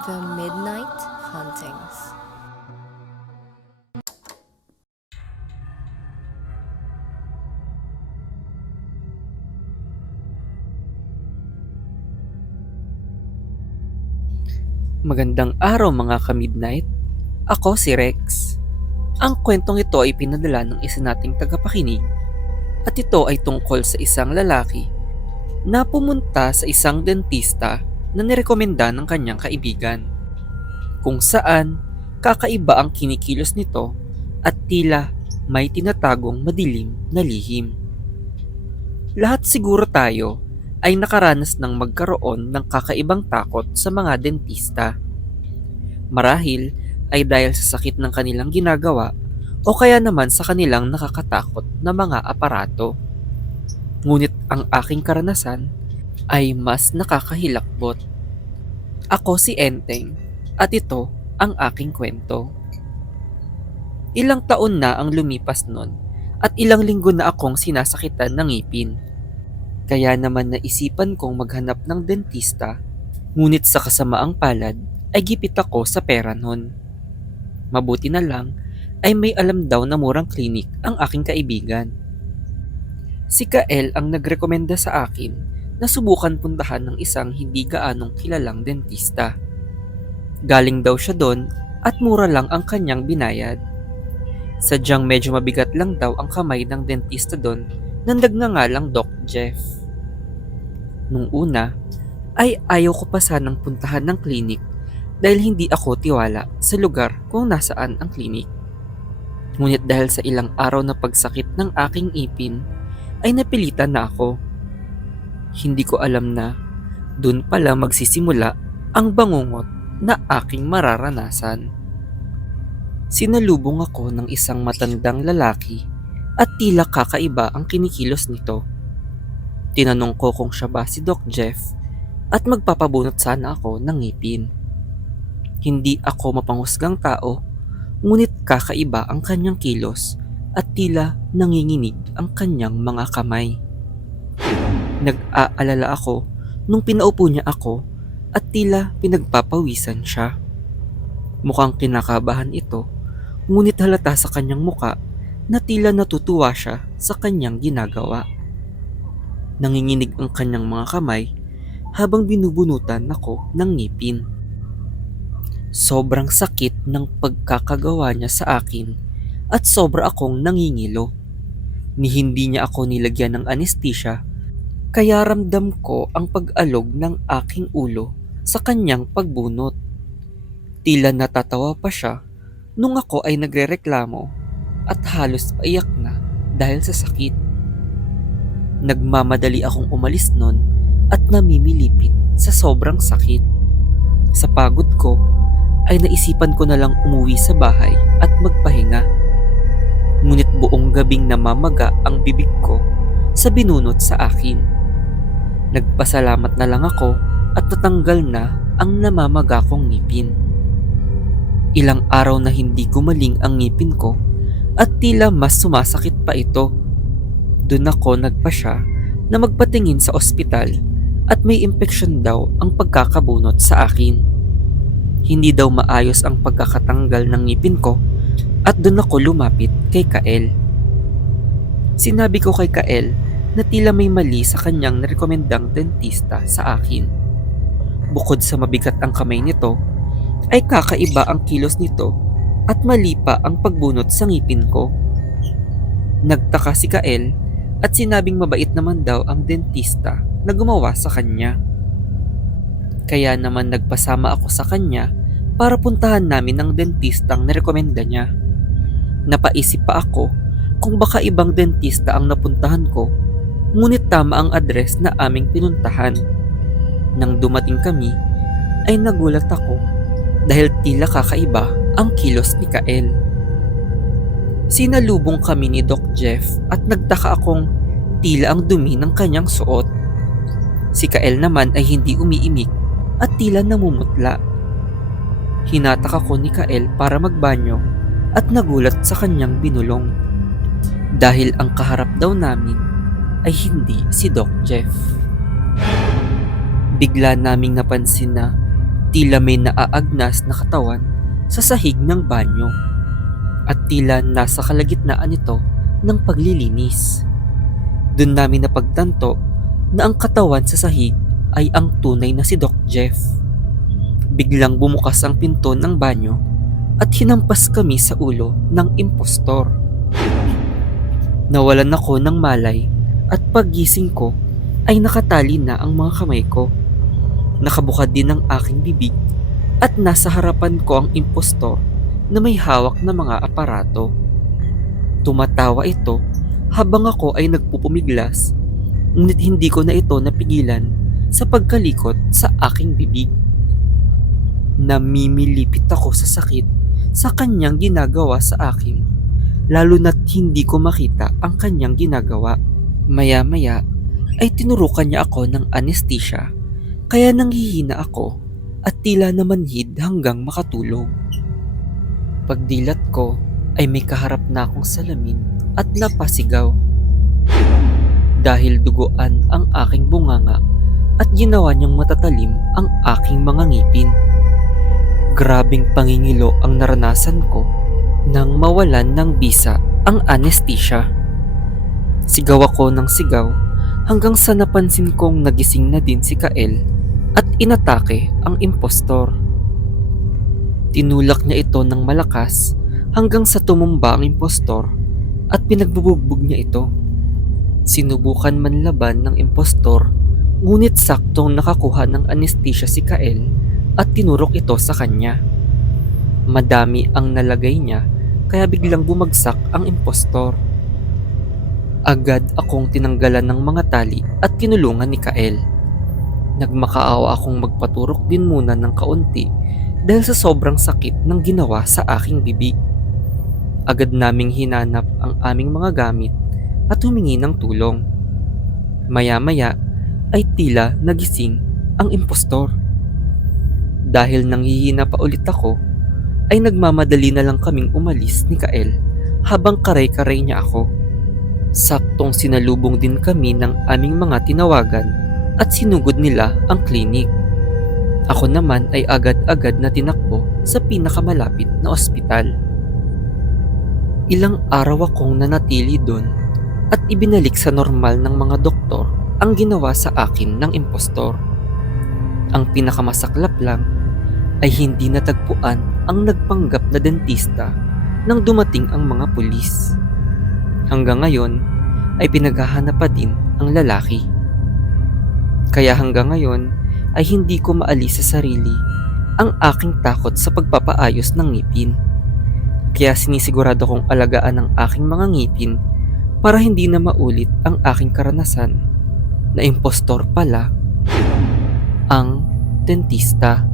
The Midnight Hauntings. Magandang araw mga ka-midnight. Ako si Rex. Ang kwentong ito ay pinadala ng isa nating tagapakinig at ito ay tungkol sa isang lalaki na pumunta sa isang dentista na nirekomenda ng kanyang kaibigan. Kung saan kakaiba ang kinikilos nito at tila may tinatagong madilim na lihim. Lahat siguro tayo ay nakaranas ng magkaroon ng kakaibang takot sa mga dentista. Marahil ay dahil sa sakit ng kanilang ginagawa o kaya naman sa kanilang nakakatakot na mga aparato. Ngunit ang aking karanasan ay mas nakakahilakbot. Ako si Enteng at ito ang aking kwento. Ilang taon na ang lumipas nun at ilang linggo na akong sinasakitan ng ngipin. Kaya naman naisipan kong maghanap ng dentista, ngunit sa kasamaang palad ay gipit ako sa pera nun. Mabuti na lang ay may alam daw na murang klinik ang aking kaibigan. Si Kael ang nagrekomenda sa akin na subukan puntahan ng isang hindi gaanong kilalang dentista. Galing daw siya doon at mura lang ang kanyang binayad. Sadyang medyo mabigat lang daw ang kamay ng dentista doon na nagngangalang Doc Jeff. Nung una, ay ayaw ko pa sanang puntahan ng klinik dahil hindi ako tiwala sa lugar kung nasaan ang klinik. Ngunit dahil sa ilang araw na pagsakit ng aking ipin, ay napilitan na ako. Hindi ko alam na dun pala magsisimula ang bangungot na aking mararanasan. Sinalubong ako ng isang matandang lalaki at tila kakaiba ang kinikilos nito. Tinanong ko kung siya ba si Doc Jeff at magpapabunot sana ako ng ngipin. Hindi ako mapanghusgang tao, ngunit kakaiba ang kanyang kilos at tila nanginginig ang kanyang mga kamay. Nag-aalala ako nung pinaupo niya ako at tila pinagpapawisan siya. Mukhang kinakabahan ito, ngunit halata sa kanyang muka na tila natutuwa siya sa kanyang ginagawa. Nanginginig ang kanyang mga kamay habang binubunutan ako ng ngipin. Sobrang sakit ng pagkakagawa niya sa akin at sobra akong nangingilo. Ni hindi niya ako nilagyan ng anesthesia, kaya ramdam ko ang pag-alog ng aking ulo sa kanyang pagbunot. Tila natatawa pa siya nung ako ay nagrereklamo at halos paiyak na dahil sa sakit. Nagmamadali akong umalis nun at namimilipit sa sobrang sakit. Sa pagod ko, ay naisipan ko na lang umuwi sa bahay at magpahinga. Ngunit buong gabing namamaga ang bibig ko sa binunot sa akin. Nagpasalamat na lang ako at natanggal na ang namamaga kong ngipin. Ilang araw na hindi gumaling ang ngipin ko at tila mas sumasakit pa ito. Doon ako nagpasya na magpatingin sa ospital at may impeksyon daw ang pagkakabunot sa akin. Hindi daw maayos ang pagkakatanggal ng ngipin ko at doon ako lumapit kay Kael. Sinabi ko kay Kael na tila may mali sa kanyang nirekomendang dentista sa akin. Bukod sa mabigat ang kamay nito, ay kakaiba ang kilos nito at mali pa ang pagbunot sa ngipin ko. Nagtaka si Kael at sinabing mabait naman daw ang dentista na gumawa sa kanya. Kaya naman nagpasama ako sa kanya para puntahan namin ang dentistang nirekomenda niya. Napaisip pa ako kung baka ibang dentista ang napuntahan ko, ngunit tama ang address na aming pinuntahan. Nang dumating kami, ay nagulat ako dahil tila kakaiba ang kilos ni Kael. Sinalubong kami ni Doc Jeff at nagtaka akong tila ang dumi ng kanyang suot. Si Kael naman ay hindi umiimik at tila namumutla. Hinatak ako ni Kael para magbanyo at nagulat sa kanyang binulong. Dahil ang kaharap daw namin ay hindi si Doc Jeff. Bigla naming napansin na Tila may naaagnas na katawan sa sahig ng banyo at tila nasa kalagitnaan ito ng paglilinis. Doon namin napagtanto na ang katawan sa sahig ay ang tunay na si Doc Jeff. Biglang bumukas ang pinto ng banyo at hinampas kami sa ulo ng impostor. Nawalan ako ng malay at paggising ko ay nakatali na ang mga kamay ko. Nakabukad din ang aking bibig at nasa harapan ko ang impostor na may hawak na mga aparato. Tumatawa ito habang ako ay nagpupumiglas, ngunit hindi ko na ito napigilan sa pagkalikot sa aking bibig. Namimilipit ako sa sakit sa kanyang ginagawa sa akin, lalo na't hindi ko makita ang kanyang ginagawa. Maya-maya ay tinurukan niya ako ng anesthesia, kaya nanghihina ako at tila namanhid hanggang makatulog. Pagdilat ko ay may kaharap na akong salamin at napasigaw. Dahil duguan ang aking bunganga at ginawa niyang matatalim ang aking mga ngipin. Grabing pangingilo ang naranasan ko nang mawalan ng bisa ang anesthesia. Sigaw ako ng sigaw hanggang sa napansin kong nagising na din si Kael at inatake ang impostor. Tinulak niya ito ng malakas hanggang sa tumumba ang impostor at pinagbubugbog niya ito. Sinubukan man laban ng impostor, ngunit saktong nakakuha ng anesthesia si Kael at tinurok ito sa kanya. Madami ang nalagay niya kaya biglang bumagsak ang impostor. Agad akong tinanggalan ng mga tali at tinulungan ni Kael. Nagmakaawa akong magpaturok din muna ng kaunti dahil sa sobrang sakit ng ginawa sa aking bibig. Agad naming hinanap ang aming mga gamit at humingi ng tulong. Maya-maya ay tila nagising ang impostor. Dahil nanghihina pa ulit ako, ay nagmamadali na lang kaming umalis ni Kael habang karay-karay niya ako. Saktong sinalubong din kami ng aming mga tinawagan at sinugod nila ang klinik. Ako naman ay agad-agad na tinakbo sa pinakamalapit na ospital. Ilang araw akong nanatili doon at ibinalik sa normal ng mga doktor ang ginawa sa akin ng impostor. Ang pinakamasaklap lang ay hindi natagpuan ang nagpanggap na dentista nang dumating ang mga pulis. Hanggang ngayon ay pinaghahanap pa din ang lalaki. Kaya hanggang ngayon ay hindi ko maalis sa sarili ang aking takot sa pagpapaayos ng ngipin. Kaya sinisigurado kong alagaan ang aking mga ngipin para hindi na maulit ang aking karanasan na impostor pala ang dentista.